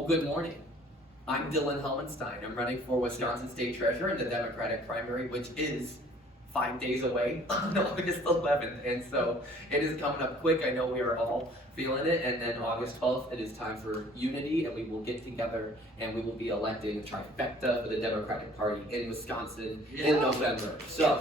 Well, good morning. I'm Dylan Helmenstine. I'm running for Wisconsin State Treasurer in the Democratic primary, which is 5 days away on August 11th. And so it is coming up quick. I know we are all feeling it. And then August 12th, it is time for unity, and we will get together and we will be electing a trifecta for the Democratic Party in Wisconsin in November. So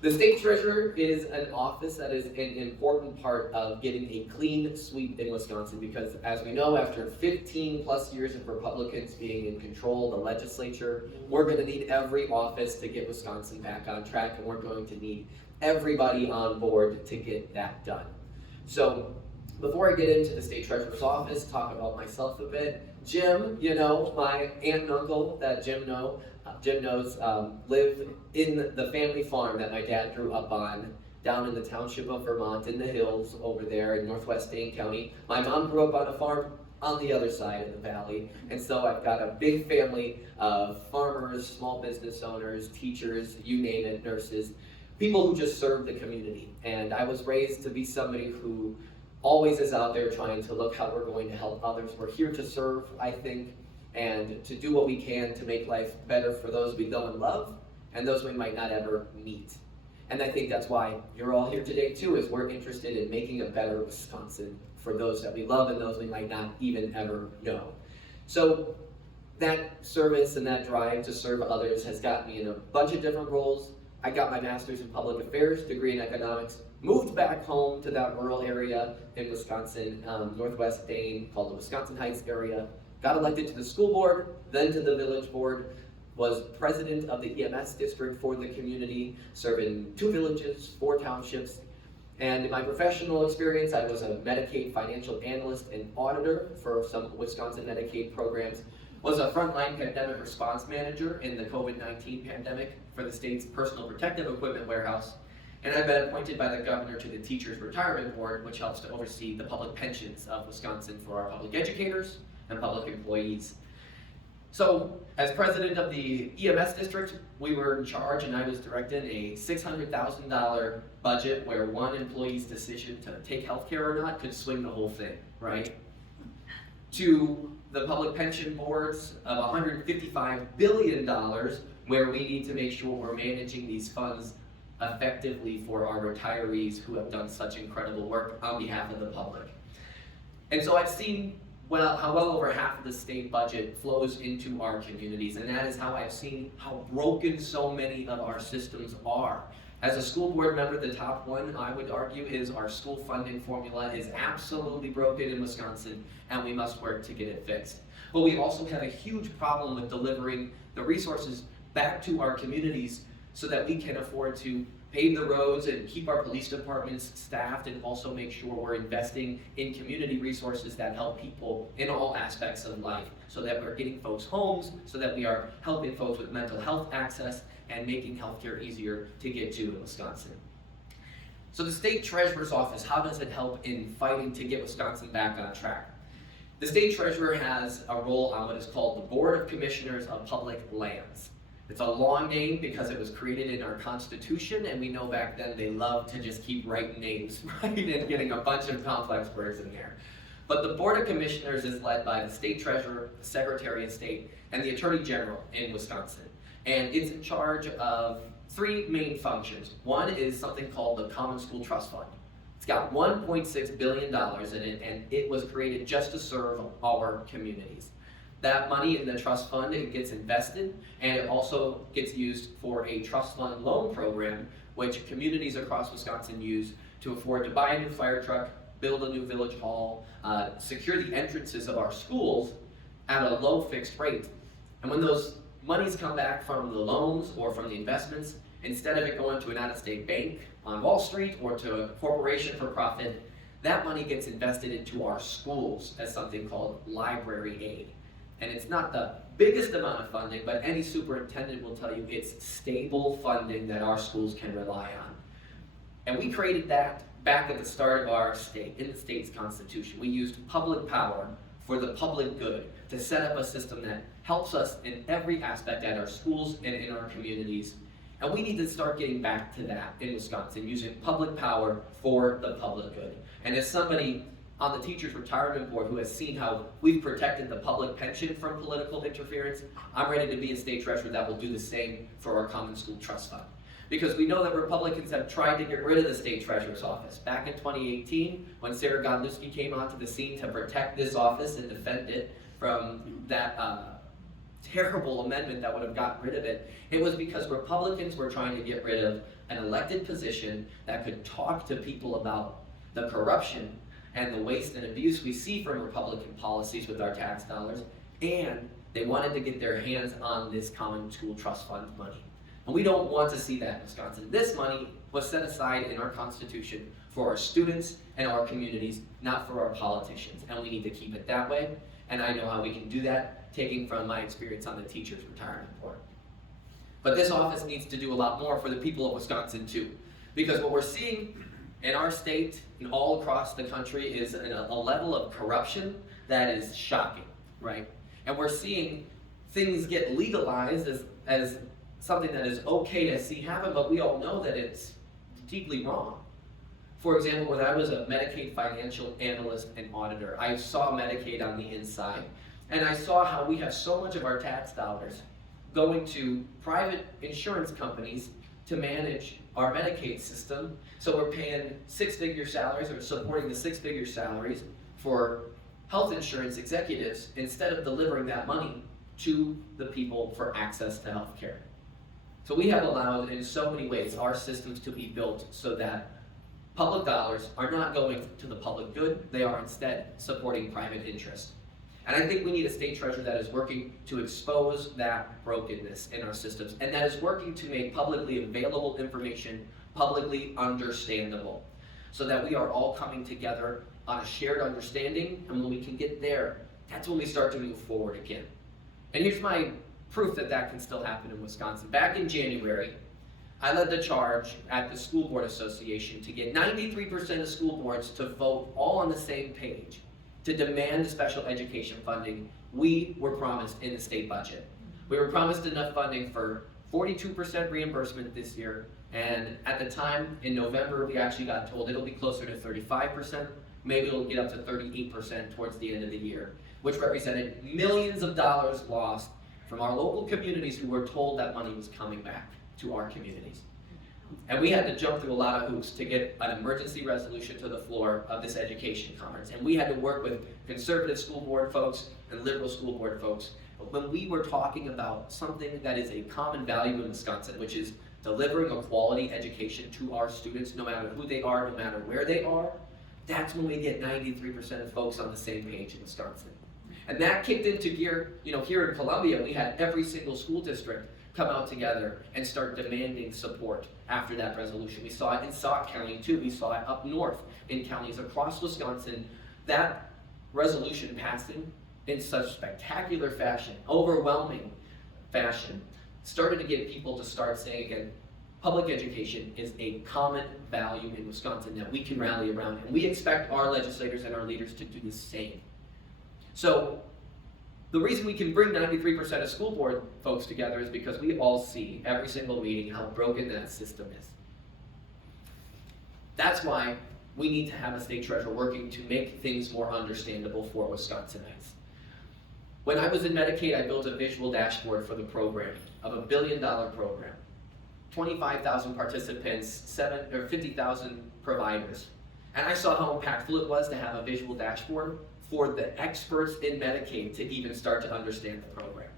the state treasurer is an office that is an important part of getting a clean sweep in Wisconsin because, as we know, after 15 plus years of Republicans being in control of the legislature, we're going to need every office to get Wisconsin back on track, and we're going to need everybody on board to get that done. So before I get into the state treasurer's office, talk about myself a bit. Jim, my aunt and uncle that Jim knows, live in the family farm that my dad grew up on down in the township of Vermont in the hills over there in northwest Dane County. My mom grew up on a farm on the other side of the valley, and so I've got a big family of farmers, small business owners, teachers, you name it, nurses, people who just serve the community. And I was raised to be somebody who always is out there trying to look how we're going to help others. We're here to serve, I think, and to do what we can to make life better for those we know and love and those we might not ever meet. And I think that's why you're all here today too, is we're interested in making a better Wisconsin for those that we love and those we might not even ever know. So that service and that drive to serve others has got me in a bunch of different roles. I got my master's in public affairs, degree in economics, moved back home to that rural area in Wisconsin, northwest Dane, called the Wisconsin Heights area. Got elected to the school board, then to the village board, was president of the EMS district for the community, serving 2 villages, 4 townships. And in my professional experience, I was a Medicaid financial analyst and auditor for some Wisconsin Medicaid programs, was a frontline pandemic response manager in the COVID-19 pandemic for the state's personal protective equipment warehouse. And I've been appointed by the governor to the Teachers Retirement Board, which helps to oversee the public pensions of Wisconsin for our public educators and public employees. So, as president of the EMS district, we were in charge and I was directing a $600,000 budget where one employee's decision to take healthcare or not could swing the whole thing, right? To the public pension boards of $155 billion, where we need to make sure we're managing these funds effectively for our retirees who have done such incredible work on behalf of the public. And so I've seen how well over half of the state budget flows into our communities, and that is how I've seen how broken so many of our systems are. As a school board member, the top one, I would argue, is our school funding formula is absolutely broken in Wisconsin, and we must work to get it fixed. But we also have a huge problem with delivering the resources back to our communities so that we can afford to pave the roads and keep our police departments staffed, and also make sure we're investing in community resources that help people in all aspects of life, so that we're getting folks homes, so that we are helping folks with mental health access and making healthcare easier to get to in Wisconsin. So the state treasurer's office, how does it help in fighting to get Wisconsin back on track? The state treasurer has a role on what is called the Board of Commissioners of Public Lands. It's a long name because it was created in our Constitution, and we know back then they loved to just keep writing names, right, and getting a bunch of complex words in there. But the Board of Commissioners is led by the state treasurer, the secretary of state, and the attorney general in Wisconsin. And it's in charge of 3 main functions. One is something called the Common School Trust Fund. It's got $1.6 billion in it, and it was created just to serve our communities. That money in the trust fund, it gets invested, and it also gets used for a trust fund loan program, which communities across Wisconsin use to afford to buy a new fire truck, build a new village hall, secure the entrances of our schools at a low fixed rate. And when those monies come back from the loans or from the investments, instead of it going to an out-of-state bank on Wall Street or to a corporation for profit, that money gets invested into our schools as something called library aid. And it's not the biggest amount of funding, but any superintendent will tell you it's stable funding that our schools can rely on. And we created that back at the start of our state, in the state's constitution. We used public power for the public good to set up a system that helps us in every aspect at our schools and in our communities. And we need to start getting back to that in Wisconsin, using public power for the public good. And as somebody on the Teachers Retirement Board who has seen how we've protected the public pension from political interference, I'm ready to be a state treasurer that will do the same for our Common School Trust Fund. Because we know that Republicans have tried to get rid of the state treasurer's office. Back in 2018, when Sarah Godlewski came onto the scene to protect this office and defend it from that terrible amendment that would have gotten rid of it, it was because Republicans were trying to get rid of an elected position that could talk to people about the corruption and the waste and abuse we see from Republican policies with our tax dollars, and they wanted to get their hands on this Common School Trust Fund money. And we don't want to see that in Wisconsin. This money was set aside in our Constitution for our students and our communities, not for our politicians. And we need to keep it that way. And I know how we can do that, taking from my experience on the Teachers Retirement Board. But this office needs to do a lot more for the people of Wisconsin too. Because what we're seeing in our state and all across the country is a level of corruption that is shocking, right? And we're seeing things get legalized as something that is okay to see happen, but we all know that it's deeply wrong. For example, when I was a Medicaid financial analyst and auditor, I saw Medicaid on the inside, and I saw how we have so much of our tax dollars going to private insurance companies to manage our Medicaid system. So we're paying six-figure salaries or supporting the six-figure salaries for health insurance executives instead of delivering that money to the people for access to health care. So we have allowed in so many ways our systems to be built so that public dollars are not going to the public good, they are instead supporting private interest. And I think we need a state treasurer that is working to expose that brokenness in our systems, and that is working to make publicly available information publicly understandable, so that we are all coming together on a shared understanding, and when we can get there, that's when we start to move forward again. And here's my proof that that can still happen in Wisconsin. Back in January, I led the charge at the School Board Association to get 93% of school boards to vote all on the same page to demand the special education funding we were promised in the state budget. We were promised enough funding for 42% reimbursement this year, and at the time, in November, we actually got told it'll be closer to 35%, maybe it'll get up to 38% towards the end of the year, which represented millions of dollars lost from our local communities who were told that money was coming back to our communities. And we had to jump through a lot of hoops to get an emergency resolution to the floor of this education conference. And we had to work with conservative school board folks and liberal school board folks. But when we were talking about something that is a common value in Wisconsin, which is delivering a quality education to our students, no matter who they are, no matter where they are, that's when we get 93% of folks on the same page in Wisconsin. And that kicked into gear, here in Columbia, we had every single school district come out together and start demanding support after that resolution. We saw it in Sauk County too. We saw it up north in counties across Wisconsin. That resolution passing in such spectacular fashion, overwhelming fashion, started to get people to start saying again, public education is a common value in Wisconsin that we can rally around, and we expect our legislators and our leaders to do the same. So the reason we can bring 93% of school board folks together is because we all see every single meeting how broken that system is. That's why we need to have a state treasurer working to make things more understandable for Wisconsinites. When I was in Medicaid, I built a visual dashboard for the program of $1 billion program. 25,000 participants, 50,000 providers. And I saw how impactful it was to have a visual dashboard for the experts in Medicaid to even start to understand the program.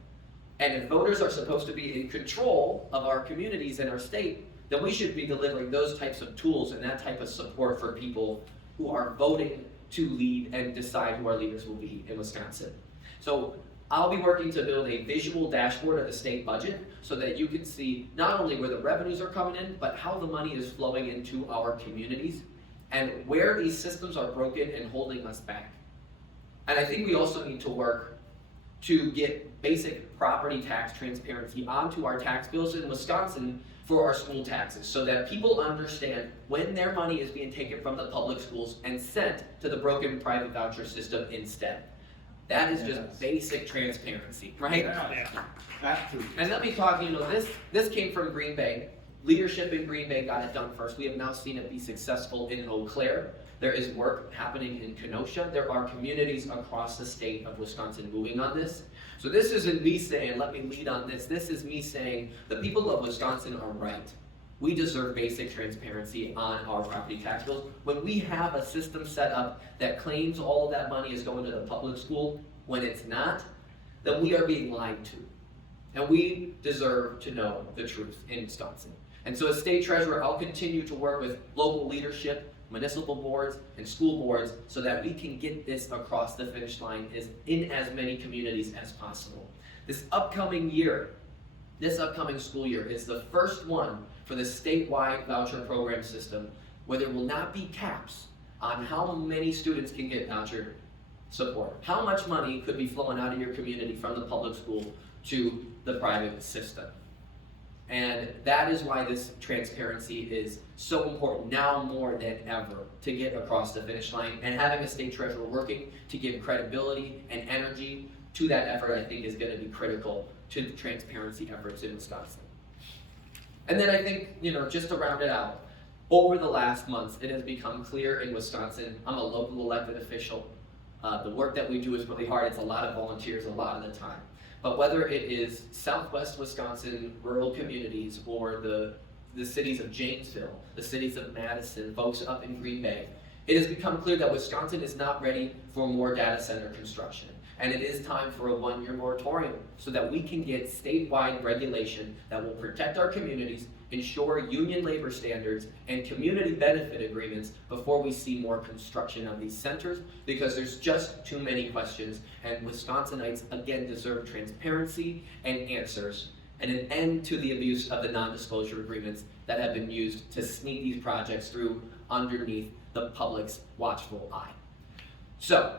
And if voters are supposed to be in control of our communities and our state, then we should be delivering those types of tools and that type of support for people who are voting to lead and decide who our leaders will be in Wisconsin. So I'll be working to build a visual dashboard of the state budget so that you can see not only where the revenues are coming in, but how the money is flowing into our communities and where these systems are broken and holding us back. And I think we also need to work to get basic property tax transparency onto our tax bills in Wisconsin for our school taxes so that people understand when their money is being taken from the public schools and sent to the broken private voucher system instead. That is just basic transparency, right? And let me talk, this came from Green Bay. Leadership in Green Bay got it done first. We have now seen it be successful in Eau Claire. There is work happening in Kenosha. There are communities across the state of Wisconsin moving on this. So this isn't me saying, let me lead on this. This is me saying, the people of Wisconsin are right. We deserve basic transparency on our property tax bills. When we have a system set up that claims all of that money is going to the public school when it's not, then we are being lied to. And we deserve to know the truth in Wisconsin. And so as state treasurer, I'll continue to work with local leadership, municipal boards, and school boards so that we can get this across the finish line in as many communities as possible. This upcoming school year is the first one for the statewide voucher program system where there will not be caps on how many students can get voucher support. How much money could be flowing out of your community from the public school to the private system. And that is why this transparency is so important now more than ever to get across the finish line. And having a state treasurer working to give credibility and energy to that effort, I think, is going to be critical to the transparency efforts in Wisconsin. And then I think, just to round it out, over the last months, it has become clear in Wisconsin, I'm a local elected official. The work that we do is really hard. It's a lot of volunteers a lot of the time. But whether it is Southwest Wisconsin rural communities or the cities of Janesville, the cities of Madison, folks up in Green Bay, it has become clear that Wisconsin is not ready for more data center construction. And it is time for a one-year moratorium so that we can get statewide regulation that will protect our communities, ensure union labor standards, and community benefit agreements before we see more construction of these centers, because there's just too many questions, and Wisconsinites, again, deserve transparency and answers, and an end to the abuse of the non-disclosure agreements that have been used to sneak these projects through underneath the public's watchful eye. So,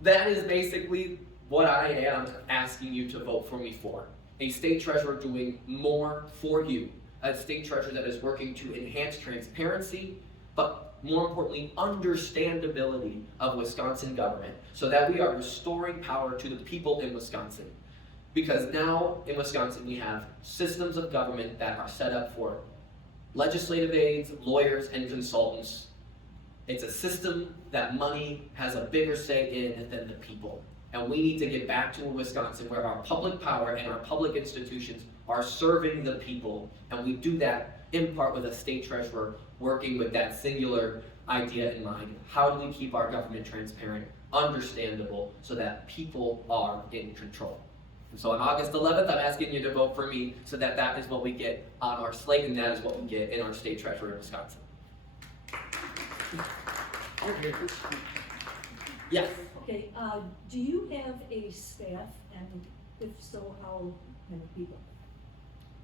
that is basically what I am asking you to vote for me for. A state treasurer doing more for you. A state treasurer that is working to enhance transparency, but more importantly, understandability of Wisconsin government, so that we are restoring power to the people in Wisconsin. Because now in Wisconsin we have systems of government that are set up for legislative aides, lawyers, and consultants. It's a system that money has a bigger say in than the people. And we need to get back to a Wisconsin where our public power and our public institutions are serving the people. And we do that in part with a state treasurer working with that singular idea in mind. How do we keep our government transparent, understandable, so that people are in control? And so on August 11th, I'm asking you to vote for me so that that is what we get on our slate, and that is what we get in our state treasurer in Wisconsin. Yes. Okay, do you have a staff, and if so, how many people?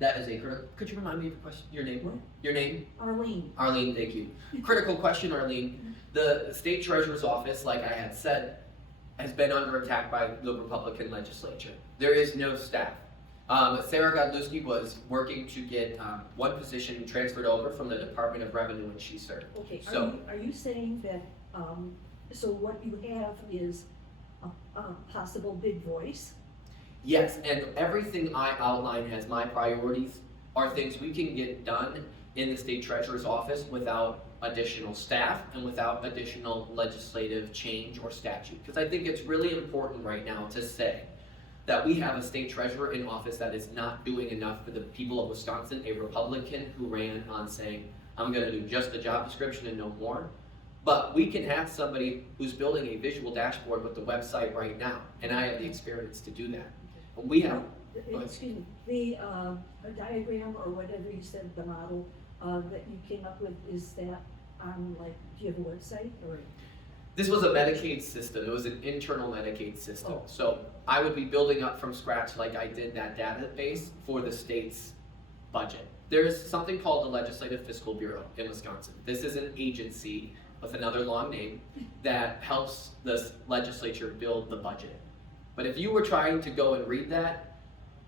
That is a critical. Could you remind me of your question? Your name? What? Your name? Arlene. Arlene, thank you. Critical question, Arlene. The state treasurer's office, like I had said, has been under attack by the Republican legislature. There is no staff. Sarah Godlewski was working to get one position transferred over from the Department of Revenue, and she served. Okay, So, are you saying that, so what you have is a possible big voice? yes, and everything I outline as my priorities are things we can get done in the state treasurer's office without additional staff and without additional legislative change or statute. Because I think it's really important right now to say that we have a state treasurer in office that is not doing enough for the people of Wisconsin, a Republican who ran on saying, I'm going to do just the job description and no more. But we can have somebody who's building a visual dashboard with the website right now, and I have the experience to do that. And we have, Excuse me, the diagram or whatever you said, the model that you came up with, is that on, like, do you have a website or? this was a Medicaid system. It was an internal Medicaid system. So I would be building up from scratch like I did that database for the state's budget. There's something called the Legislative Fiscal Bureau in Wisconsin. This is an agency with another long name that helps the legislature build the budget. But if you were trying to go and read that,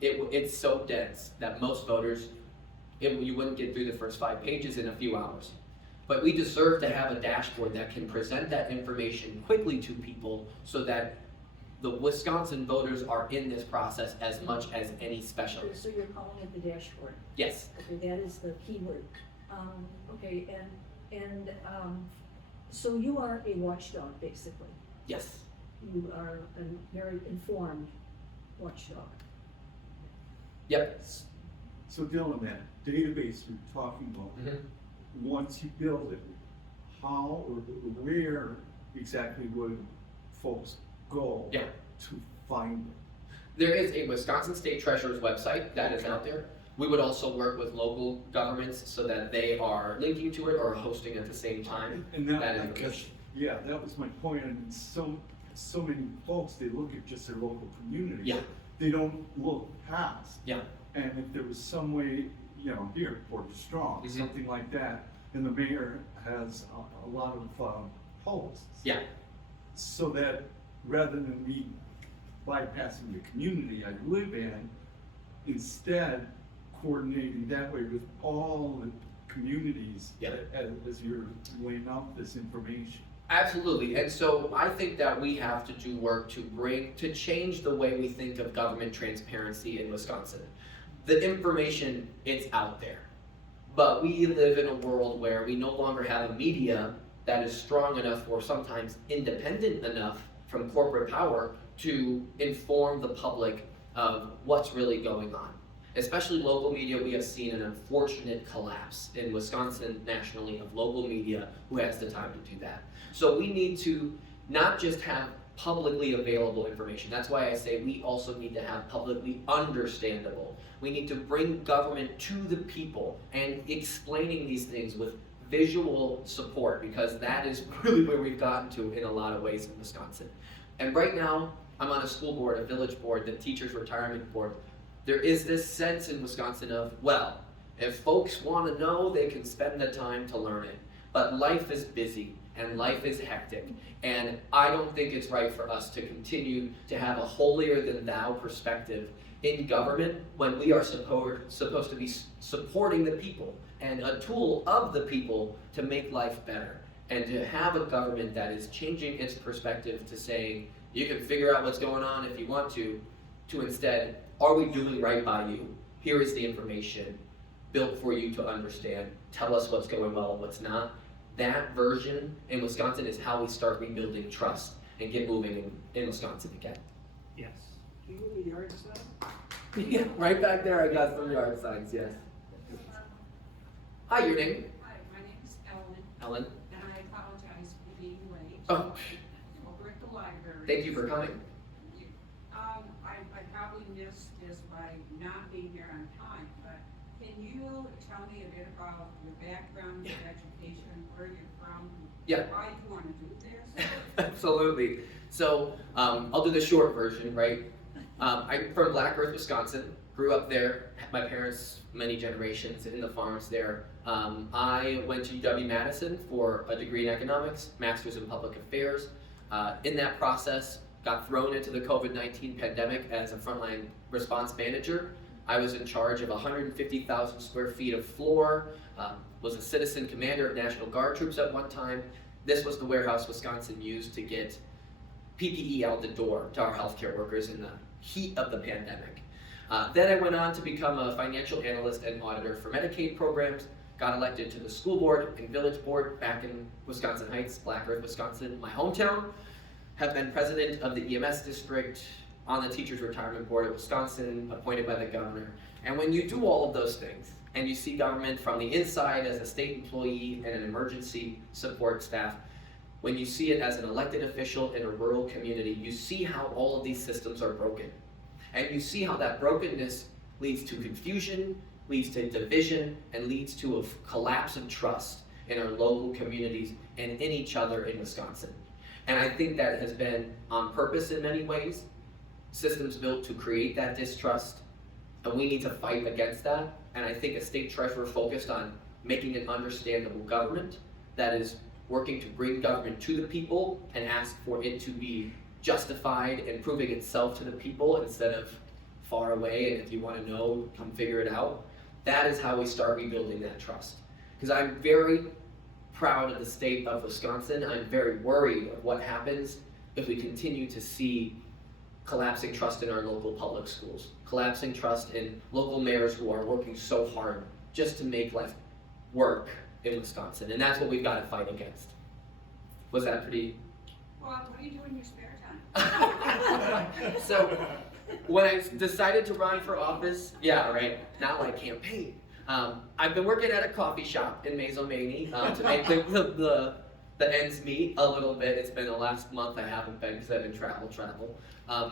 it's so dense that most voters, you wouldn't get through the first 5 pages in a few hours. But we deserve to have a dashboard that can present that information quickly to people so that the Wisconsin voters are in this process as much as any specialist. So you're calling it the dashboard? Yes. Okay, that is the key word. Okay, and So you are a watchdog, basically. Yes. You are a very informed watchdog. Yep. So Dylan, that database you're talking about, once you build it, how or where exactly would folks go Yeah. to find it? There is a Wisconsin State Treasurer's website that is out there. We would also work with local governments so that they are linking to it or hosting at the same time. And That that, information. yeah, that was my point. And so many folks, they look at just their local community. Yeah. They don't look past. Yeah. And if there was some way, here, Port Strong, Mhm. something like that, and the mayor has a lot of posts. Yeah. So that rather than me bypassing the community I live in, instead coordinating that way with all the communities Yeah. as you're laying out this information. Absolutely, and so I think that we have to do work to change the way we think of government transparency in Wisconsin. The information, it's out there. But we live in a world where we no longer have a media that is strong enough or sometimes independent enough from corporate power to inform the public of what's really going on. Especially local media, we have seen an unfortunate collapse in Wisconsin nationally of local media who has the time to do that. So we need to not just have publicly available information. That's why I say we also need to have publicly understandable. We need to bring government to the people and explaining these things with visual support, because that is really where we've gotten to in a lot of ways in Wisconsin. And right now, I'm on a school board, a village board, the teachers retirement board. There is this sense in Wisconsin of, well, if folks want to know, they can spend the time to learn it. But life is busy and life is hectic. And I don't think it's right for us to continue to have a holier than thou perspective in government when we are supposed to be supporting the people and a tool of the people to make life better. And to have a government that is changing its perspective to saying, you can figure out what's going on if you want to instead, are we doing right by you? Here is the information built for you to understand. Tell us what's going well and what's not. That version in Wisconsin is how we start rebuilding trust and get moving in Wisconsin again. Yes. Do you have a yard sign? Yeah, right back there I got some yard signs, yes. Hi, your name? Hi, my name is Ellen, Ellen. and I apologize for being late. Oh, Over at the library. thank you for coming. I probably missed this by not being here on time, but can you tell me a bit about your background, your education, where you're from? Yeah. Why you want to do this? Absolutely. So I'll do the short version, right? I'm from Black Earth, Wisconsin. Grew up there. My parents, many generations in the farms there. I went to UW-Madison for a degree in economics, master's in public affairs. In that process, got thrown into the COVID-19 pandemic as a frontline response manager. I was in charge of 150,000 square feet of floor, was a citizen commander of National Guard troops at one time. This was the warehouse Wisconsin used to get PPE out the door to our healthcare workers in the heat of the pandemic. Then I went on to become a financial analyst and auditor for Medicaid programs, got elected to the school board and village board back in Wisconsin Heights, Black Earth, Wisconsin, my hometown. Have been president of the EMS district, on the teachers retirement board of Wisconsin, appointed by the governor. And when you do all of those things, and you see government from the inside as a state employee and an emergency support staff, when you see it as an elected official in a rural community, you see how all of these systems are broken. And you see how that brokenness leads to confusion, leads to division, and leads to a collapse of trust in our local communities and in each other in Wisconsin. And I think that has been on purpose in many ways, systems built to create that distrust, and we need to fight against that. And I think a state treasurer focused on making an understandable government that is working to bring government to the people and ask for it to be justified and proving itself to the people instead of far away, and if you want to know, come figure it out. That is how we start rebuilding that trust. Because I'm very proud of the state of Wisconsin. I'm very worried of what happens if we continue to see collapsing trust in our local public schools, collapsing trust in local mayors who are working so hard just to make life work in Wisconsin. And that's what we've got to fight against. Was that pretty? Well, what do you do in your spare time? So, when I decided to run for office, yeah, right, now I campaign. I've been working at a coffee shop in Maizomanie to make the ends meet a little bit. It's been the last month I haven't been because I've been travel. I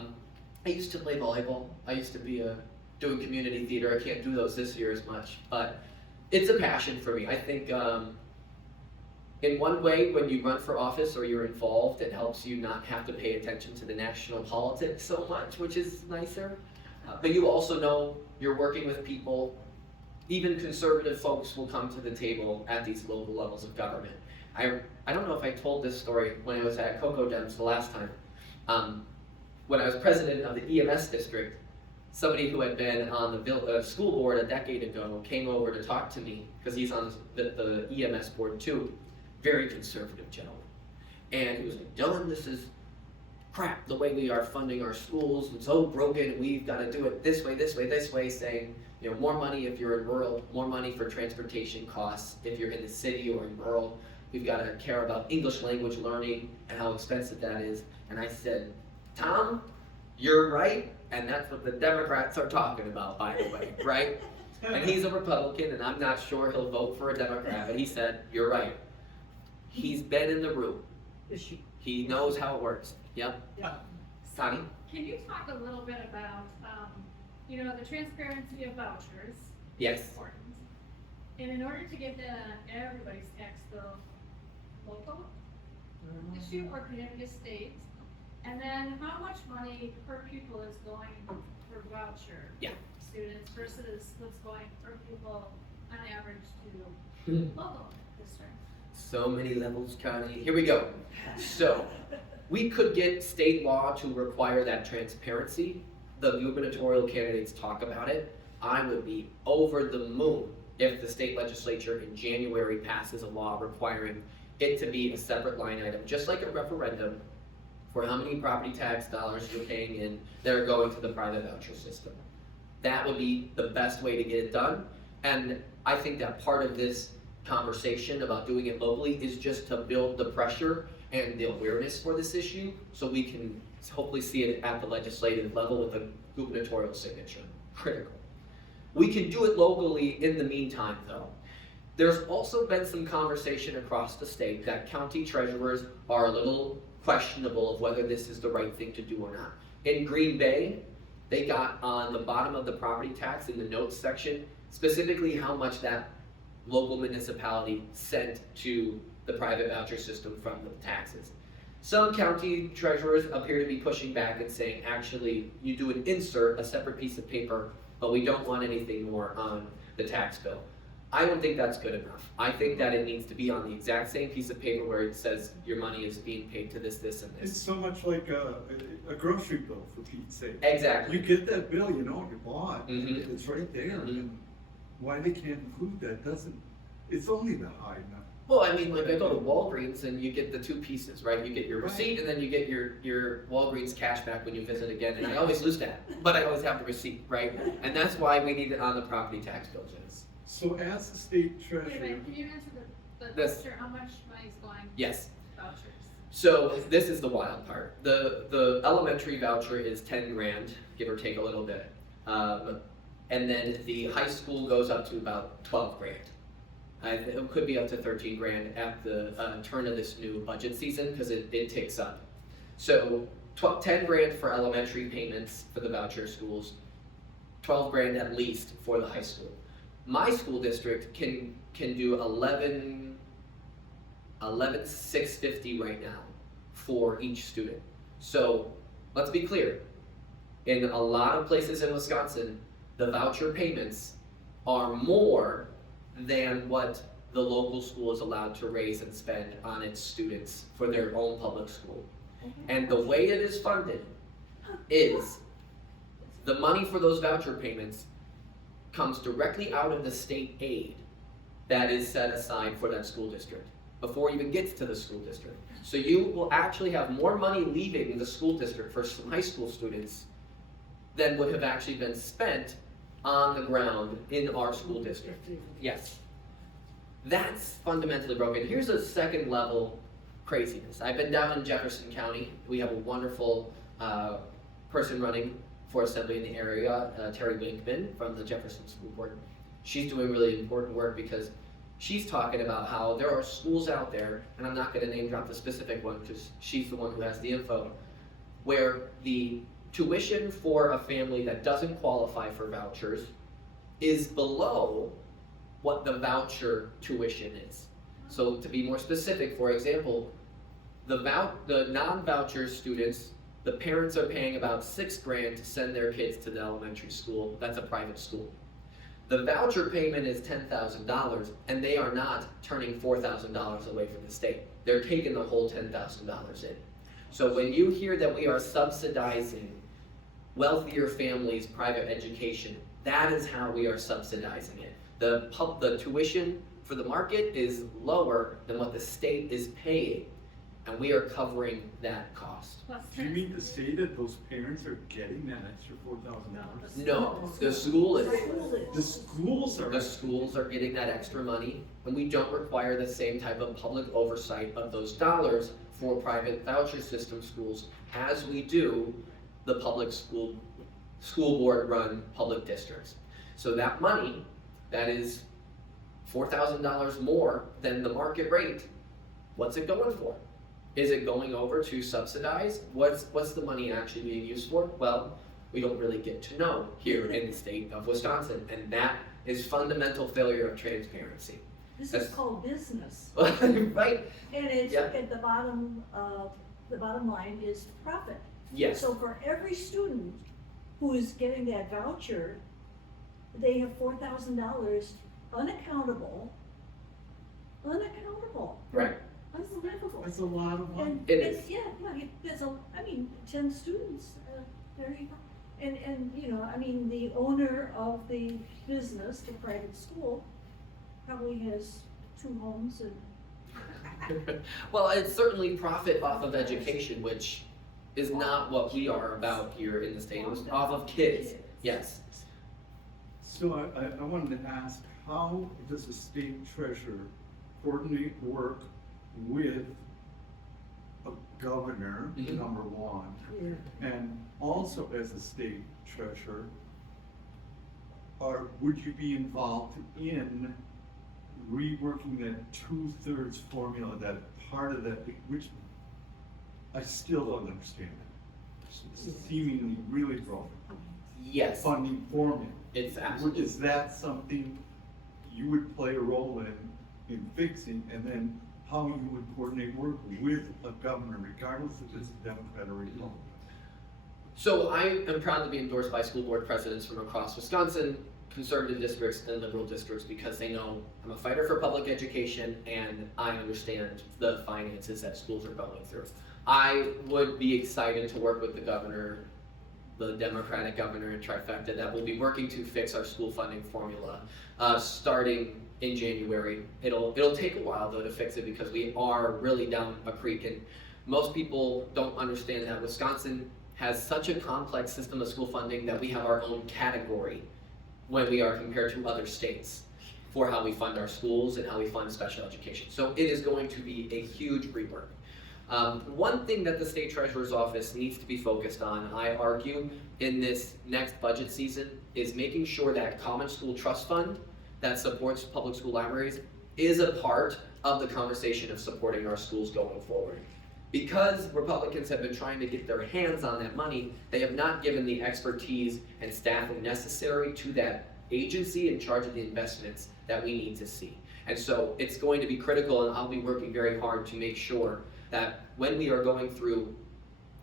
used to play volleyball. I used to be doing community theater. I can't do those this year as much, but it's a passion for me. I think in one way, when you run for office or you're involved, it helps you not have to pay attention to the national politics so much, which is nicer. But you also know you're working with people. Even conservative folks will come to the table at these local levels of government. I don't know if I told this story when I was at Coco Dems the last time. When I was president of the EMS district, somebody who had been on the school board a decade ago came over to talk to me, because he's on the EMS board too. Very conservative gentleman. And he was like, Dylan, this is crap, the way we are funding our schools. It's so broken, we've got to do it this way, saying, you know, more money if you're in rural, more money for transportation costs if you're in the city or in rural. We've got to care about English language learning and how expensive that is. And I said, Tom, you're right, and that's what the Democrats are talking about, by the way, right? And he's a Republican, and I'm not sure he'll vote for a Democrat, but he said, you're right. He's been in the room. He knows how it works. Yep. Yeah. Connie? Can you talk a little bit about, the transparency of vouchers? Yes. Is important. And in order to get that on everybody's tax bill, local issue or community state, and then how much money per pupil is going for voucher students versus what's going per pupil on average to local district? So many levels, Connie. Here we go. So, we could get state law to require that transparency. The gubernatorial candidates talk about it. I would be over the moon if the state legislature in January passes a law requiring it to be a separate line item, just like a referendum, for how many property tax dollars you're paying in that are going to the private voucher system. That would be the best way to get it done. And I think that part of this conversation about doing it locally is just to build the pressure and the awareness for this issue, so we can hopefully see it at the legislative level with a gubernatorial signature. Critical. We can do it locally in the meantime, though. There's also been some conversation across the state that county treasurers are a little questionable of whether this is the right thing to do or not. In Green Bay, they got on the bottom of the property tax in the notes section, specifically how much that local municipality sent to the private voucher system from the taxes. Some county treasurers appear to be pushing back and saying, actually, you do an insert, a separate piece of paper, but we don't want anything more on the tax bill. I don't think that's good enough. I think that it needs to be on the exact same piece of paper where it says your money is being paid to this, this, and It's this. so much like a grocery bill, for Pete's sake. Exactly. You get that bill, you know what you bought. Mhm. It's right there. Mhm. And why they can't include that doesn't, it's only the high enough. Well, I mean, like I go to Walgreens and you get the two pieces, right? You get your receipt and then you get your Walgreens cash back when you visit again. And I always lose that, but I always have the receipt, right? And that's why we need it on the property tax bill, Janice. So as the state Wait a treasurer, minute, can you answer the This. voucher, how much money is going Yes. vouchers? So this is the wild part. The elementary voucher is 10 grand, give or take a little bit. And then the high school goes up to about 12 grand. It could be up to 13 grand at the turn of this new budget season, because it ticks up. So 10 grand for elementary payments for the voucher schools, 12 grand at least for the high school. My school district can do 11,650 right now for each student. So let's be clear, in a lot of places in Wisconsin, the voucher payments are more than what the local school is allowed to raise and spend on its students for their own public school. And the way it is funded is the money for those voucher payments comes directly out of the state aid that is set aside for that school district before it even gets to the school district. So you will actually have more money leaving the school district for some high school students than would have actually been spent on the ground in our school district. Yes. That's fundamentally broken. Here's a second level craziness. I've been down in Jefferson County. We have a wonderful person running for assembly in the area, Terry Winkman from the Jefferson School Board. She's doing really important work because she's talking about how there are schools out there, and I'm not going to name drop the specific one because she's the one who has the info, where the tuition for a family that doesn't qualify for vouchers is below what the voucher tuition is. So to be more specific, for example, the non-voucher students, the parents are paying about $6,000 to send their kids to the elementary school. That's a private school. The voucher payment is $10,000, and they are not turning $4,000 away from the state. They're taking the whole $10,000 in. So when you hear that we are subsidizing wealthier families' private education, that is how we are subsidizing it. The tuition for the market is lower than what the state is paying, and we are covering that cost. Plus Do you mean to taxes. say that those parents are getting that extra $4,000? No, the school is. The schools are. The schools are getting that extra money, and we don't require the same type of public oversight of those dollars for private voucher system schools as we do the public school board run public districts. So that money, that is $4,000 more than the market rate, what's it going for? Is it going over to subsidize? What's the money actually being used for? Well, we don't really get to know here in the state of Wisconsin, and that is fundamental failure of transparency. This That's- is called business. Right? And it's, Yeah. at the bottom line is profit. Yes. So for every student who is getting that voucher, they have $4,000 unaccountable. Right. Unbelievable. That's a lot of money. And It it's- is. Yeah, there's 10 students, there you go. And, you know, I mean, the owner of the business, the private school, probably has 2 homes and Well, it's certainly profit off of education, which is not what we are about here in the state. It was off of kids. Yes. So I wanted to ask, how does the state treasurer coordinate work with a governor, Mhm. number one, Yeah. and also as a state treasurer, would you be involved in reworking that 2/3 formula, that part of that, which I still don't understand, seemingly really broken Yes. funding formula? It's absolutely. Is that something you would play a role in fixing, and then how you would coordinate work with a governor, regardless if it's a Democrat or Republican? So I am proud to be endorsed by school board presidents from across Wisconsin, conservative districts and liberal districts, because they know I'm a fighter for public education and I understand the finances that schools are going through. I would be excited to work with the governor, the Democratic governor in trifecta, that will be working to fix our school funding formula, starting in January. It'll take a while though to fix it because we are really down a creek, and most people don't understand that Wisconsin has such a complex system of school funding that we have our own category when we are compared to other states for how we fund our schools and how we fund special education. So it is going to be a huge rework. One thing that the state treasurer's office needs to be focused on, I argue, in this next budget season is making sure that common school trust fund that supports public school libraries is a part of the conversation of supporting our schools going forward. Because Republicans have been trying to get their hands on that money, they have not given the expertise and staffing necessary to that agency in charge of the investments that we need to see. And so it's going to be critical, and I'll be working very hard to make sure that when we are going through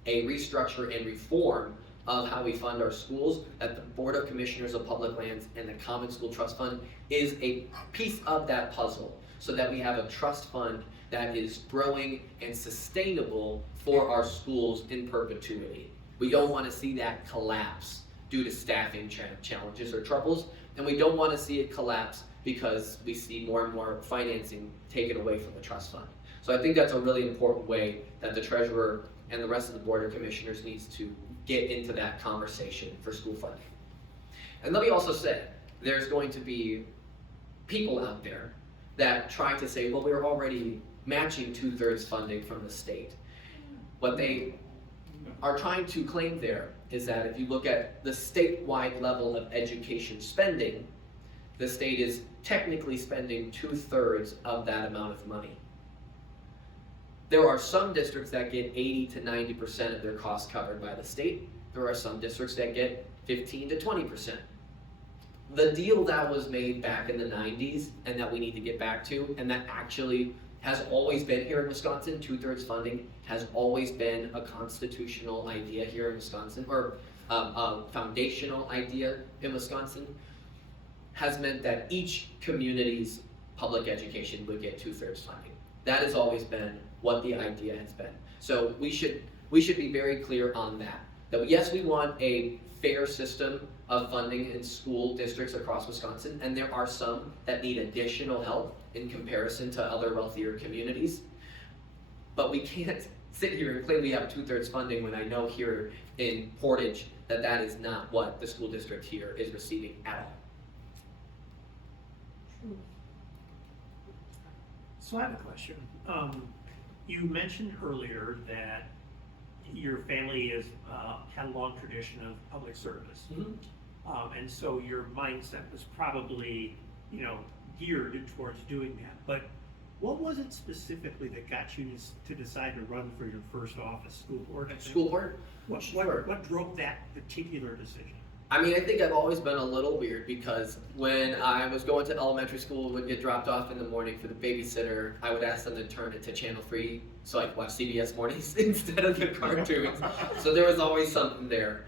a restructure and reform of how we fund our schools, that the Board of Commissioners of Public Lands and the Common School Trust Fund is a piece of that puzzle, so that we have a trust fund that is growing and sustainable for our schools in perpetuity. We don't want to see that collapse due to staffing challenges or troubles, and we don't want to see it collapse because we see more and more financing taken away from the trust fund. So I think that's a really important way that the treasurer and the rest of the Board of Commissioners needs to get into that conversation for school funding. And let me also say, there's going to be people out there that try to say, well, we're already matching 2/3 funding from the state. What they are trying to claim there is that if you look at the statewide level of education spending, the state is technically spending 2/3 of that amount of money. There are some districts that get 80 to 90% of their costs covered by the state. There are some districts that get 15 to 20%. The deal that was made back in the 90s and that we need to get back to, and that actually has always been here in Wisconsin, 2/3 funding has always been a constitutional idea here in Wisconsin, or a foundational idea in Wisconsin, has meant that each community's public education would get 2/3 funding. That has always been what the idea has been. So we should be very clear on that. That yes, we want a fair system of funding in school districts across Wisconsin, and there are some that need additional help in comparison to other wealthier communities. But we can't sit here and claim we have 2/3 funding when I know here in Portage that that is not what the school district here is receiving at all. So I have a question. You mentioned earlier that your family has had a long tradition of public service. And so your mindset was probably, geared towards doing that. But what was it specifically that got you to decide to run for your first office, school board? I think? School board? What drove that particular decision? I mean, I think I've always been a little weird because when I was going to elementary school, would get dropped off in the morning for the babysitter, I would ask them to turn it to Channel 3 so I could watch CBS mornings instead of the cartoons. So there was always something there.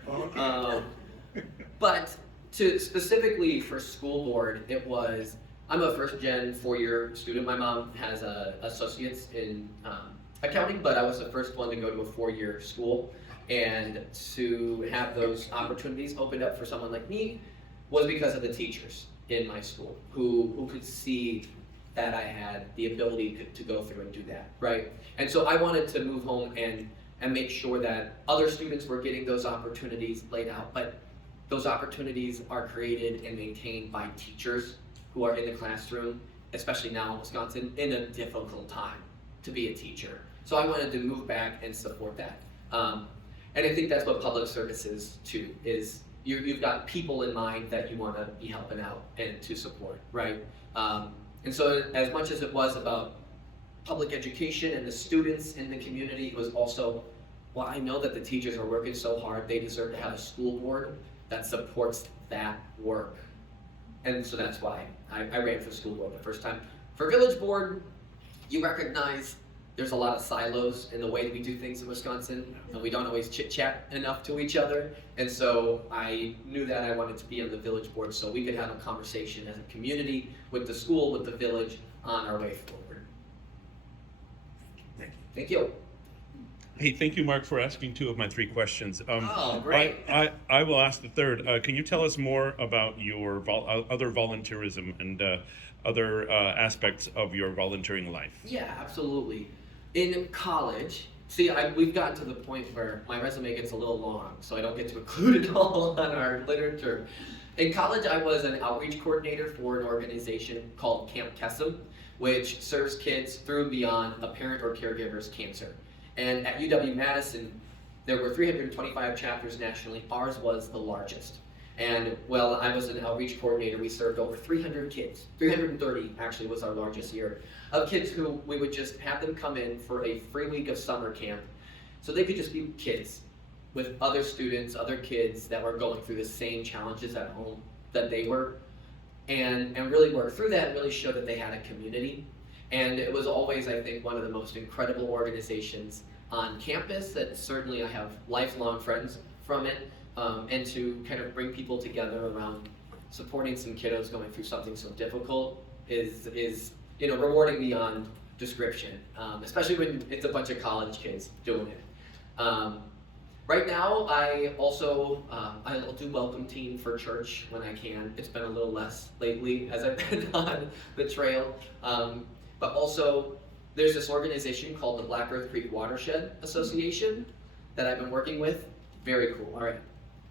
But specifically for school board, I'm a first-gen 4-year student. My mom has associates in accounting, but I was the first one to go to a 4-year school. And to have those opportunities opened up for someone like me was because of the teachers in my school who could see that I had the ability to go through and do that, right? And so I wanted to move home and make sure that other students were getting those opportunities laid out, but those opportunities are created and maintained by teachers who are in the classroom, especially now in Wisconsin, in a difficult time to be a teacher. So I wanted to move back and support that. And I think that's what public service is too, is you've got people in mind that you want to be helping out and to support, right? And so as much as it was about public education and the students in the community, it was also, well, I know that the teachers are working so hard, they deserve to have a school board that supports that work. And so that's why I ran for school board the first time. For village board, you recognize there's a lot of silos in the way that we do things in Wisconsin, and we don't always chit-chat enough to each other. And so I knew that I wanted to be on the village board so we could have a conversation as a community with the school, with the village, on our way forward. Thank you. Thank you. Hey, thank you, Mark, for asking 2 of my 3 questions. Oh, great. I will ask the third. Can you tell us more about your other volunteerism and other aspects of your volunteering life? Yeah, absolutely. In college, we've gotten to the point where my resume gets a little long, so I don't get to include it all on our literature. In college, I was an outreach coordinator for an organization called Camp Kesem, which serves kids through and beyond a parent or caregiver's cancer. And at UW-Madison, there were 325 chapters nationally. Ours was the largest. And while I was an outreach coordinator, we served over 300 kids. 330 actually was our largest year, of kids who we would just have them come in for a free week of summer camp. So they could just be kids with other students, other kids that were going through the same challenges at home that they were. And really work through that and really show that they had a community. And it was always, I think, one of the most incredible organizations on campus that certainly I have lifelong friends from it. And to kind of bring people together around supporting some kiddos going through something so difficult is rewarding beyond description, especially when it's a bunch of college kids doing it. Right now, I'll do welcome team for church when I can. It's been a little less lately as I've been on the trail. But also, there's this organization called the Black Earth Creek Watershed Association that I've been working with. Very cool. All right.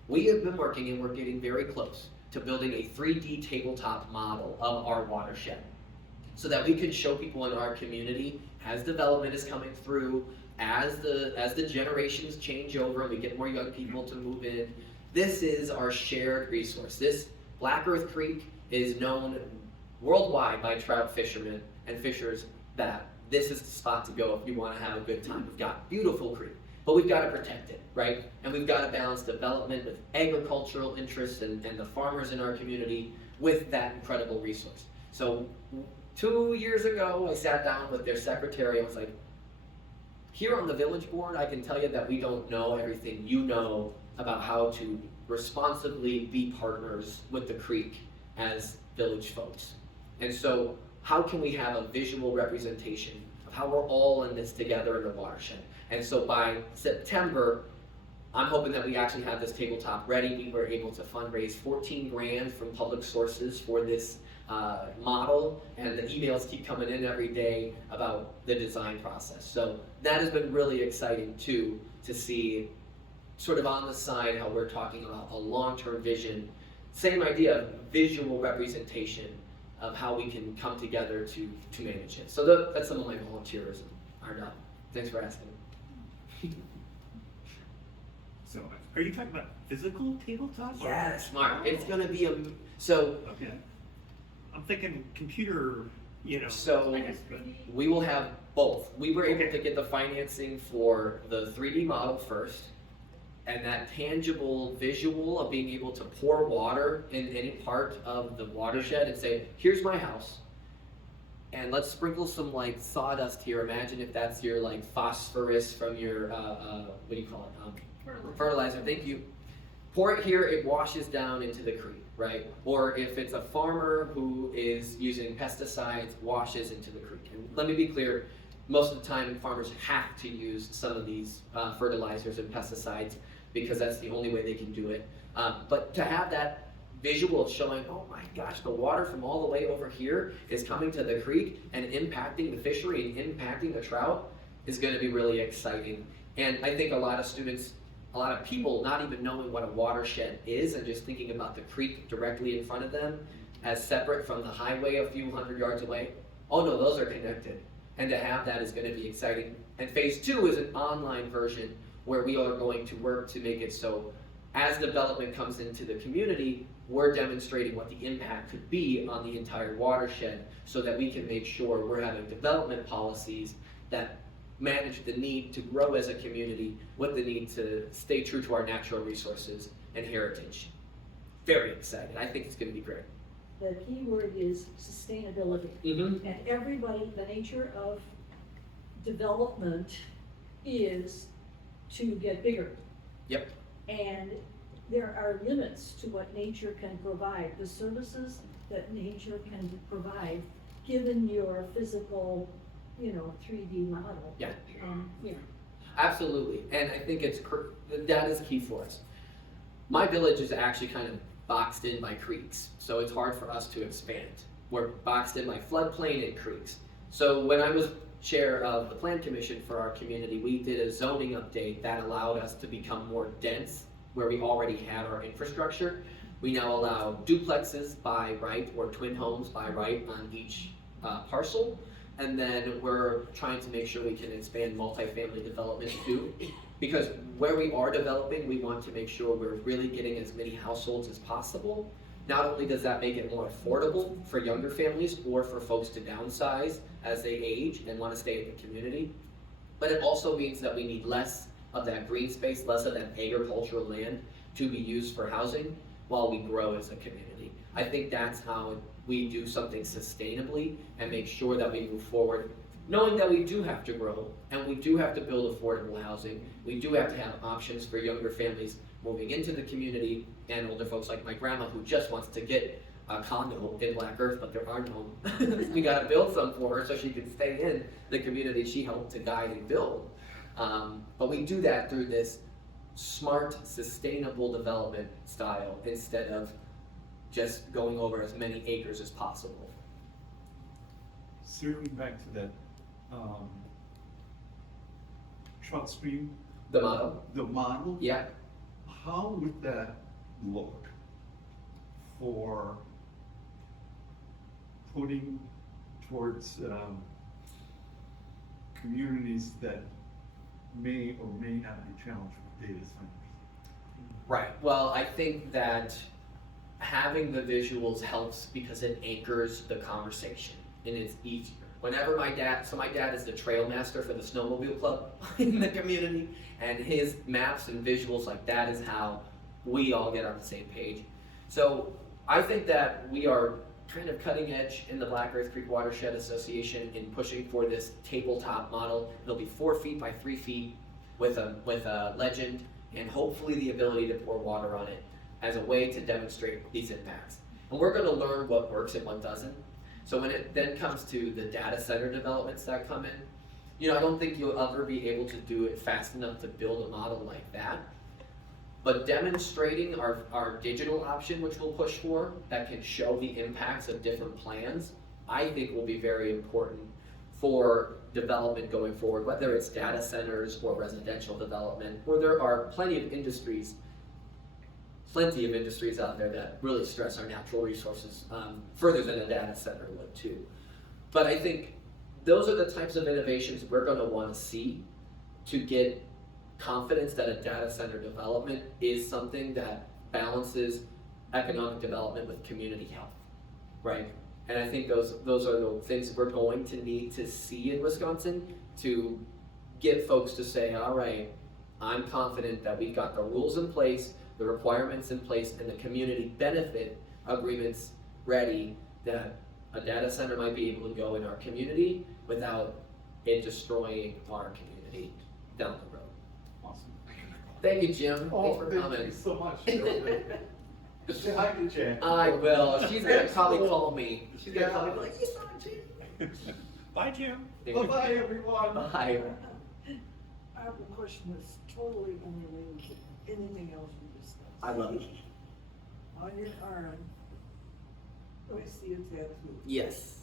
We have been working and we're getting very close to building a 3D tabletop model of our watershed so that we can show people in our community as development is coming through, as the generations change over and we get more young people to move in, this is our shared resource. This Black Earth Creek is known worldwide by trout fishermen and fishers that this is the spot to go if you want to have a good time. We've got beautiful creek, but we've got to protect it, right? And we've got to balance development with agricultural interests and the farmers in our community with that incredible resource. So 2 years ago, I sat down with their secretary and was like, here on the village board, I can tell you that we don't know everything you know about how to responsibly be partners with the creek as village folks. And so how can we have a visual representation of how we're all in this together in the watershed? And so by September, I'm hoping that we actually have this tabletop ready. We were able to fundraise 14 grand from public sources for this model, and the emails keep coming in every day about the design process. So that has been really exciting too, to see sort of on the side how we're talking about a long-term vision, same idea, visual representation of how we can come together to manage it. So that's some of my volunteerism. Thanks for asking. So, are you talking about physical tabletop? or- Yeah, smart. It's gonna be so Okay. I'm thinking computer, so Like a 3D. we will have both. We were able Okay. to get the financing for the 3D model first, and that tangible visual of being able to pour water in any part of the watershed and say, here's my house, and let's sprinkle some like sawdust here. Imagine if that's your like phosphorus from your what do you call it? Fertilizer. Thank you. Pour it here, it washes down into the creek, right? Or if it's a farmer who is using pesticides, washes into the creek. And let me be clear, most of the time farmers have to use some of these fertilizers and pesticides because that's the only way they can do it. But to have that visual showing, oh my gosh, the water from all the way over here is coming to the creek and impacting the fishery and impacting the trout is going to be really exciting. And I think a lot of students, a lot of people not even knowing what a watershed is and just thinking about the creek directly in front of them as separate from the highway a few hundred yards away. Oh no, those are connected. And to have that is going to be exciting. And phase 2 is an online version where we are going to work to make it so as development comes into the community, we're demonstrating what the impact could be on the entire watershed so that we can make sure we're having development policies that manage the need to grow as a community with the need to stay true to our natural resources and heritage. Very excited. I think it's going to be great. The key word is sustainability. Mm-hmm. And everybody, the nature of development is to get bigger. Yep. And there are limits to what nature can provide, the services that nature can provide, given your physical, 3D model. Yeah. Yeah. Absolutely, and I think that is key for us. My village is actually kind of boxed in by creeks, so it's hard for us to expand. We're boxed in by floodplain and creeks. So when I was chair of the Plan Commission for our community, we did a zoning update that allowed us to become more dense where we already had our infrastructure. We now allow duplexes by right or twin homes by right on each parcel. And then we're trying to make sure we can expand multifamily development too. Because where we are developing, we want to make sure we're really getting as many households as possible. Not only does that make it more affordable for younger families or for folks to downsize as they age and want to stay in the community, but it also means that we need less of that green space, less of that agricultural land to be used for housing while we grow as a community. I think that's how we do something sustainably and make sure that we move forward, knowing that we do have to grow and we do have to build affordable housing. We do have to have options for younger families moving into the community and older folks like my grandma who just wants to get a condo in Black Earth, but there are no. We gotta build some for her so she can stay in the community she helped to guide and build. But we do that through this smart, sustainable development style instead of just going over as many acres as possible. Circling back to that, trout stream, The model? the model, Yeah. how would that look for putting towards communities that may or may not be challenged with data centers? Right, well, I think that having the visuals helps because it anchors the conversation and it's easier. Whenever my dad is the trail master for the snowmobile club in the community, and his maps and visuals like that is how we all get on the same page. So I think that we are kind of cutting edge in the Black Earth Creek Watershed Association in pushing for this tabletop model. It'll be 4 feet by 3 feet with a legend and hopefully the ability to pour water on it as a way to demonstrate these impacts. And we're going to learn what works and what doesn't. So when it then comes to the data center developments that come in, I don't think you'll ever be able to do it fast enough to build a model like that. But demonstrating our digital option, which we'll push for, that can show the impacts of different plans, I think will be very important for development going forward, whether it's data centers or residential development, or there are plenty of industries out there that really stress our natural resources further than a data center would too. But I think those are the types of innovations we're going to want to see to get confidence that a data center development is something that balances economic development with community health, right? And I think those are the things we're going to need to see in Wisconsin to get folks to say, all right, I'm confident that we've got the rules in place, the requirements in place, and the community benefit agreements ready that a data center might be able to go in our community without it destroying our community down the road. Awesome. Thank you, Jim. Thanks for Thank coming. you so much. Say hi to Jen. I will. She's gonna probably call me. She's gonna call me like, you saw Jim. Bye, Jim. Bye-bye, everyone. Bye. I have a question that's totally unrelated to anything else we discussed. I love it. On your arm, I see a tattoo. Yes.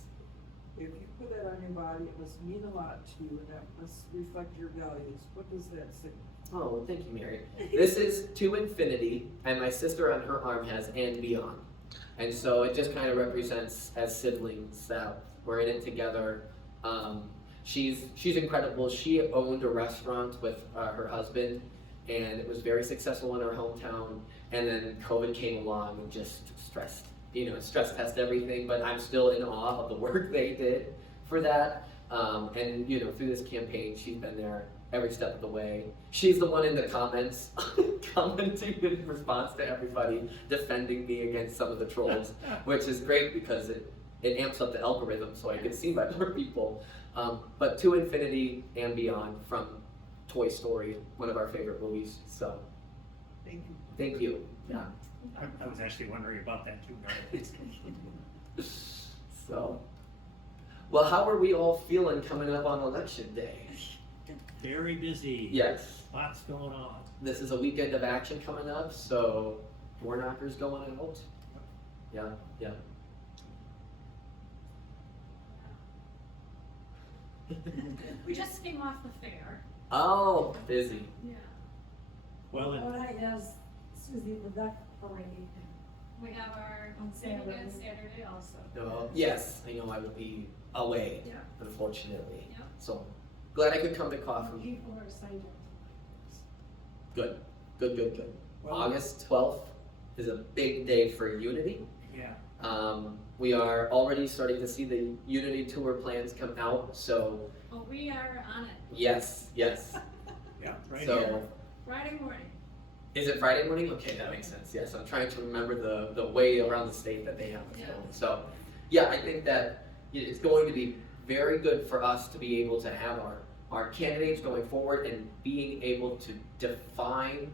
If you put that on your body, it must mean a lot to you, and that must reflect your values. What does that say? Oh, well, thank you, Mary. This is to infinity, and my sister on her arm has and beyond. And so it just kind of represents as siblings that we're in it together. She's incredible. She owned a restaurant with her husband, and it was very successful in our hometown. And then COVID came along and just stress test everything. But I'm still in awe of the work they did for that. And through this campaign, she's been there every step of the way. She's the one in the comments commenting in response to everybody, defending me against some of the trolls, which is great because it amps up the algorithm so I get seen by more people. But to infinity and beyond from Toy Story, one of our favorite movies. So Thank you. thank you. Yeah. I was actually wondering about that too. So, well, how are we all feeling coming up on election day? Very busy. Yes. Lots going on. This is a weekend of action coming up, so door knockers going out. Yeah. We just came off the fair. Oh, busy. Yeah. Well, and What I asked Susie, the duck parade. We have our On thing Saturday. again Saturday also. Yes, I know I will be away, Yeah. unfortunately. Yeah. So glad I could come to coffee. People are signed up. Good. Well- August 12th is a big day for Unity. yeah, We are already starting to see the Unity tour plans come out, so Well, we are on it. yes. yeah, right So, here. Friday morning. is it Friday morning? Okay, that makes sense. Yes, I'm trying to remember the way around the state that they have it Yeah. going. So, yeah, I think that it's going to be very good for us to be able to have our candidates going forward and being able to define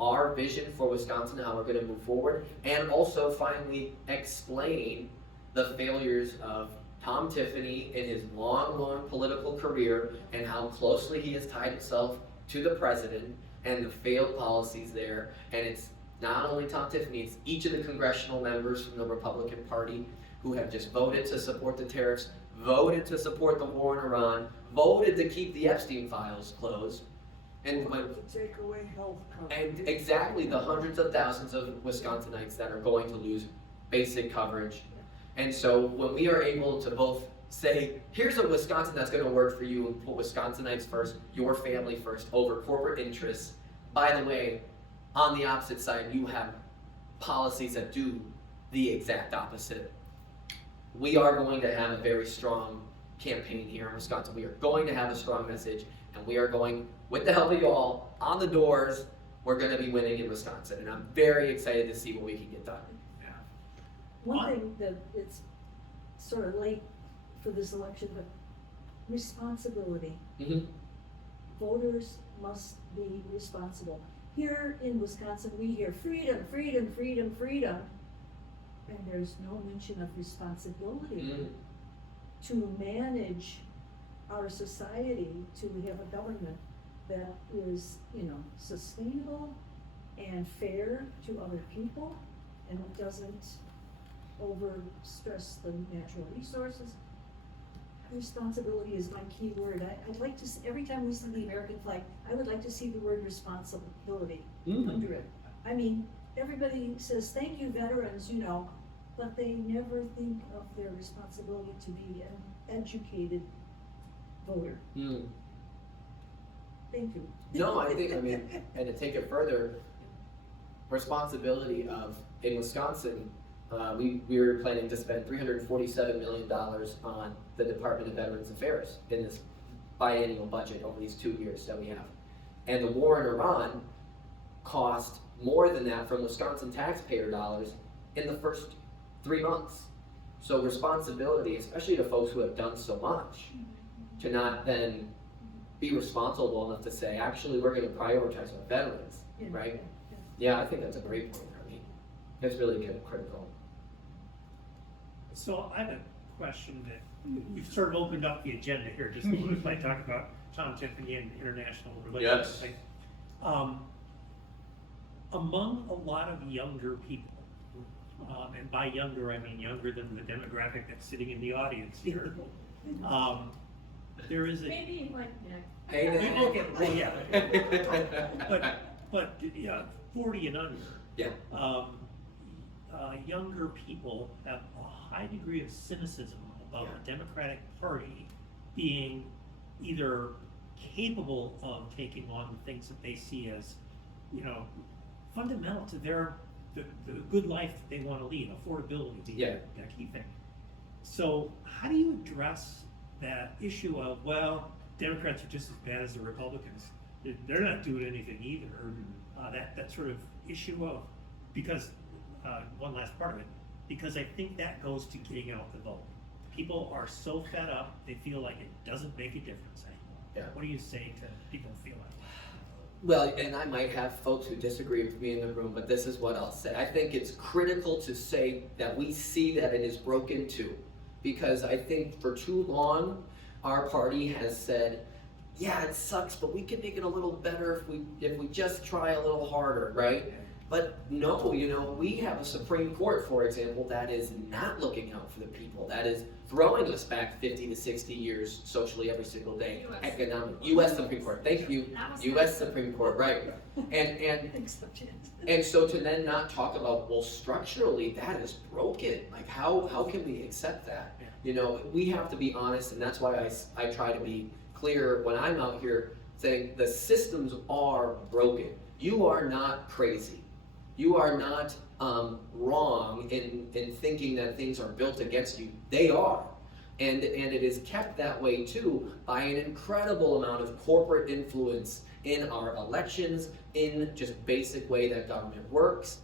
our vision for Wisconsin, how we're going to move forward, and also finally explain the failures of Tom Tiffany in his long political career and how closely he has tied himself to the president and the failed policies there. And it's not only Tom Tiffany, it's each of the congressional members from the Republican Party who have just voted to support the tariffs, voted to support the war in Iran, voted to keep the Epstein files closed. And when To take away health coverage. and exactly the hundreds of thousands of Wisconsinites that are going to lose basic coverage. And so when we are able to both say, here's a Wisconsin that's gonna work for you, and put Wisconsinites first, your family first, over corporate interests. By the way, on the opposite side, you have policies that do the exact opposite. We are going to have a very strong campaign here in Wisconsin. We are going to have a strong message, and we are going, with the help of you all, on the doors. We're going to be winning in Wisconsin, and I'm very excited to see what we can get done. One thing that it's sort of late for this election, but responsibility. Mm-hmm. Voters must be responsible. Here in Wisconsin, we hear freedom, freedom, freedom, freedom, and there's no mention of responsibility to manage our society, to have a government that is, sustainable and fair to other people, and it doesn't overstress the natural resources. Responsibility is my key word. I'd like to see, every time we see the American flag, I would like to see the word responsibility under it. I mean, everybody says, thank you, veterans, but they never think of their responsibility to be an educated voter. Thank you. No, and to take it further, responsibility of, in Wisconsin, we were planning to spend $347 million on the Department of Veterans Affairs in this biennial budget over these 2 years that we have. And the war in Iran cost more than that from Wisconsin taxpayer dollars in the first 3 months. So responsibility, especially to folks who have done so much, to not then be responsible enough to say, actually, we're going to prioritize our veterans, right? Yeah, I think that's a great point. I mean, it's really critical. So I have a question that you've sort of opened up the agenda here just a little bit by talking about Tom Tiffany and international relations. Yes. Among a lot of younger people, and by younger I mean younger than the demographic that's sitting in the audience here, there is a Maybe like Nick. okay, well, yeah, but yeah, 40 and under. Yeah. Younger people have a high degree of cynicism about the Democratic Party being either capable of taking on the things that they see as, fundamental to the good life that they want to lead, affordability being a key thing. So how do you address that issue of, well, Democrats are just as bad as the Republicans? They're not doing anything either. That sort of issue of, because one last part of it, because I think that goes to getting out the vote. People are so fed up, they feel like it doesn't make a difference anymore. Yeah. What do you say to people who feel like that? Well, and I might have folks who disagree with me in the room, but this is what I'll say. I think it's critical to say that we see that it is broken too, because I think for too long, our party has said, yeah, it sucks, but we can make it a little better if we just try a little harder, right? But no, we have a Supreme Court, for example, that is not looking out for the people, that is throwing us back 50 to 60 years socially every single day. Economic, U.S. Supreme Court, thank you, U.S. Supreme Court, right. And so to then not talk about, well, structurally, that is broken. Like, how can we accept that? We have to be honest, and that's why I try to be clear when I'm out here saying the systems are broken. You are not crazy. You are not wrong in thinking that things are built against you. They are. And it is kept that way too by an incredible amount of corporate influence in our elections, in just basic way that government works.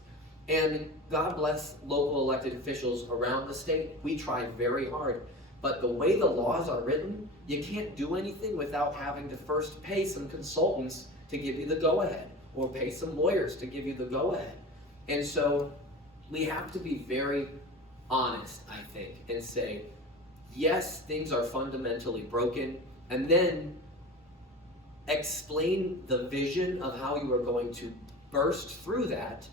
And God bless local elected officials around the state. We try very hard. But the way the laws are written, you can't do anything without having to first pay some consultants to give you the go-ahead, or pay some lawyers to give you the go-ahead. And so we have to be very honest, I think, and say, yes, things are fundamentally broken, and then explain the vision of how you are going to burst through that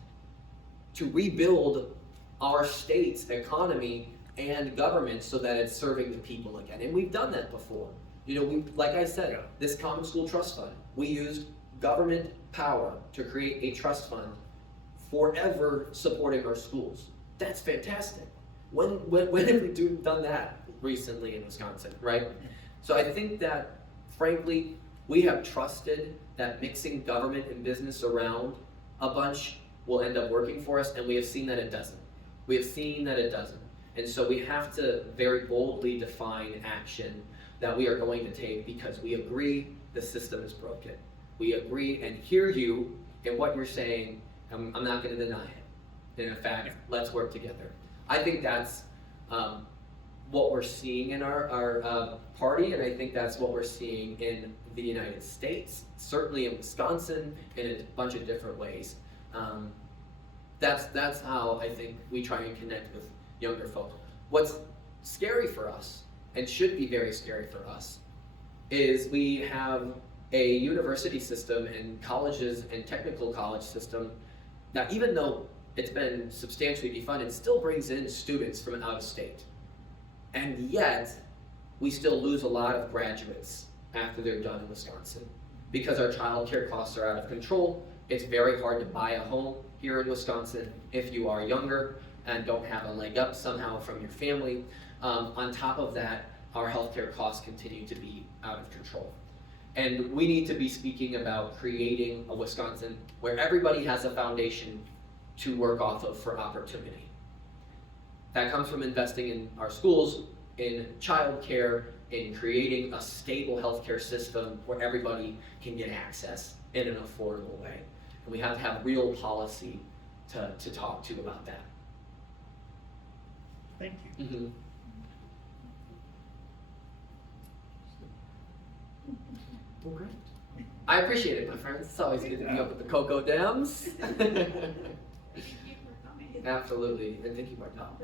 to rebuild our state's economy and government so that it's serving the people again. And we've done that before. Like I said, this Common School Trust Fund, we used government power to create a trust fund forever supporting our schools. That's fantastic. When have we done that recently in Wisconsin, right? So I think that, frankly, we have trusted that mixing government and business around a bunch will end up working for us, and we have seen that it doesn't. We have seen that it doesn't. And so we have to very boldly define action that we are going to take because we agree the system is broken. We agree and hear you in what you're saying. I'm not going to deny it. And in fact, let's work together. I think that's what we're seeing in our party, and I think that's what we're seeing in the United States, certainly in Wisconsin, in a bunch of different ways. That's how I think we try and connect with younger folk. What's scary for us, and should be very scary for us, is we have a university system and colleges and technical college system that, even though it's been substantially defunded, still brings in students from out of state. And yet, we still lose a lot of graduates after they're done in Wisconsin because our child care costs are out of control. It's very hard to buy a home here in Wisconsin if you are younger and don't have a leg up somehow from your family. On top of that, our healthcare costs continue to be out of control. And we need to be speaking about creating a Wisconsin where everybody has a foundation to work off of for opportunity. That comes from investing in our schools, in childcare, in creating a stable healthcare system where everybody can get access in an affordable way. And we have to have real policy to talk to about that. Thank you. Mm-hmm. Well, great. I appreciate it, my friends. It's always good to be up with the Coco Dems. Thank you for coming. Absolutely, and thank you, Martel.